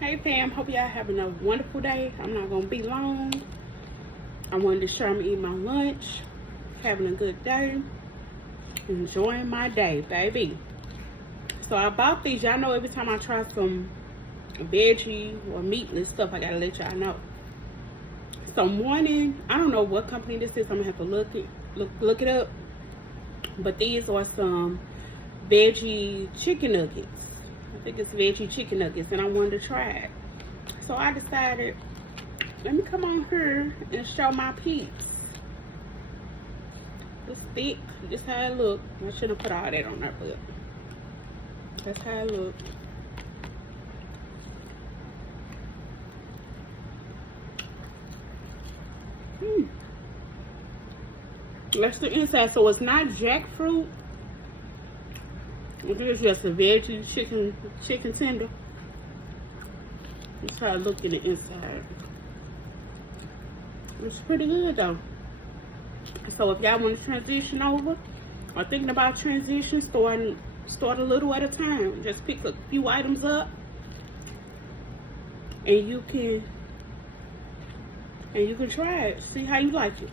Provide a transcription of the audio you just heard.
Hey fam, hope y'all having a wonderful day. I'm not gonna be long. I wanted to share me eating my lunch, having a good day, enjoying my day, baby. So I bought these. Y'all know every time I try some veggie or meatless stuff, I gotta let y'all know. So morning, I don't know what company this is. I'm gonna have to look it up. But these are some veggie chicken nuggets. I think it's veggie chicken nuggets, and I wanted to try it. So I decided, let me come on here and show my peeps. It's thick. This how it look. I should have put all that on there, but that's how it look. That's the inside. So it's not jackfruit. It is just a veggie chicken tender. That's how it look in the inside. It's pretty good though. So if y'all want to transition over or thinking about transition, start a little at a time. Just pick a few items up and you can try it. See how you like it.